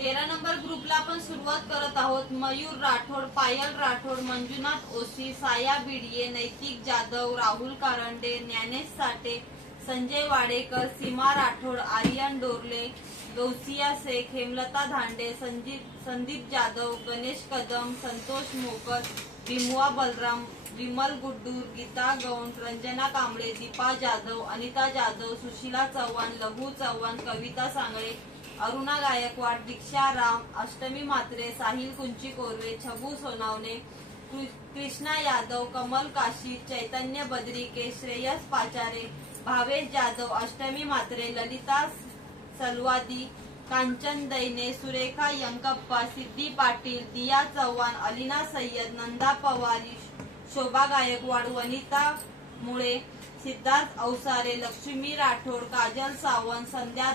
13 number ग्रुपला आपण सुरुवात करत आहोत। मयूर राठोड, पायल राठोड, मंजुनाथ ओशी, साया बिडिये, नैतिक जाधव, राहुल कारंडे, ज्ञानेश साठे, संजय वाडेकर, सीमा राठोड, आर्यन डोरले, गौसिया शेख, हेमलता धांडे, संदीप जाधव, गणेश कदम, संतोष मोकर, विमुआ बलराम, विमल गुड्डूर, गीता गौंड, रंजना कांबळे, दीपा जाधव, अनिता जाधव, सुशीला चव्हाण, लघु चव्हाण, कविता सांगळे, अरुणा गायकवाड, दीक्षा राम, अष्टमी म्हात्रे, साहिल कुंची कोरवे, छबू सोनावणे, कृष्णा यादव, कमल काशी, चैतन्य बद्रिके, श्रेयस पाचारे, भावेश जाधव, अष्टमी म्हात्रे, ललिता सलवादी, कांचन दैने, सुरेखा यंकप्पा, सिद्धी पाटील, दिया चव्हाण, अलिना सय्यद, नंदा पवारी, शोभा गायकवाड, वनिता मुळे, सिद्धार्थ अवसारे, लक्ष्मी राठोड, काजल सावंत, संध्या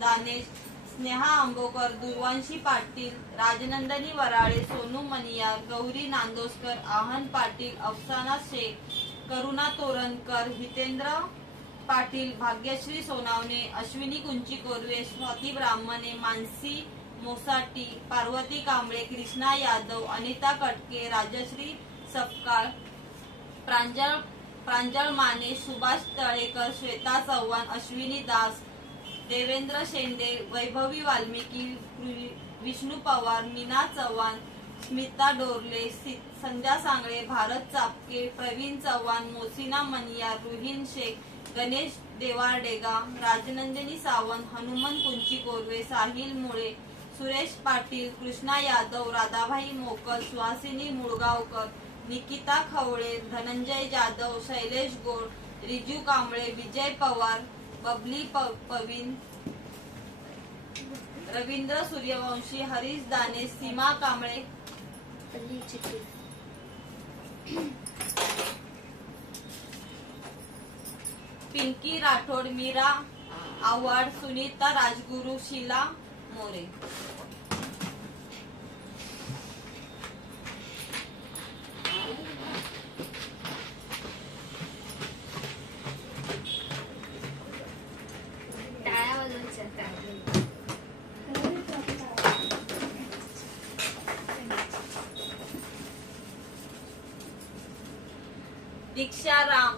दानेश, स्नेहा आंबोकर, दुर्वांशी पाटील, राजनंदनी वराळे, सोनू मनियार, गौरी नांदोसकर, आहन पाटील, अफसाना शेख, करुणा तोरणकर, हितेंद्र पाटील, भाग्यश्री सोनावणे, अश्विनी कुंची कोरवे, स्वाती ब्राह्मणे, मानसी मोसाटी, पार्वती कांबळे, कृष्णा यादव, अनिता कटके, राजश्री सपकाळ, प्रांजळ माने, सुभाष तळेकर, श्वेता चव्हाण, अश्विनी दास, देवेंद्र शेंडे, वैभवी वाल्मिकी, विष्णू पवार, मीना चव्हाण, स्मिता डोरले, संध्या सांगळे, भारत चापके, प्रवीण चव्हाण, मोसिना मनियार, रुहीन शेख, गणेश देवारडेगा, राजनंदिनी सावंत, हनुमंत कुंची कोरवे, साहिल मुळे, सुरेश पाटील, कृष्णा यादव, राधाभाई मोकल, सुहासिनी मुळगावकर, निकिता खवळे, धनंजय जाधव, शैलेश गोड, रिजू कांबळे, विजय पवार, बबली पवीन, रवींद्र सूर्यवंशी, हरीश दाने, सीमा कांबळे, पिंकी राठोड, मीरा आव्हाड, सुनीता राजगुरू, शीला मोरे। दीक्षा राम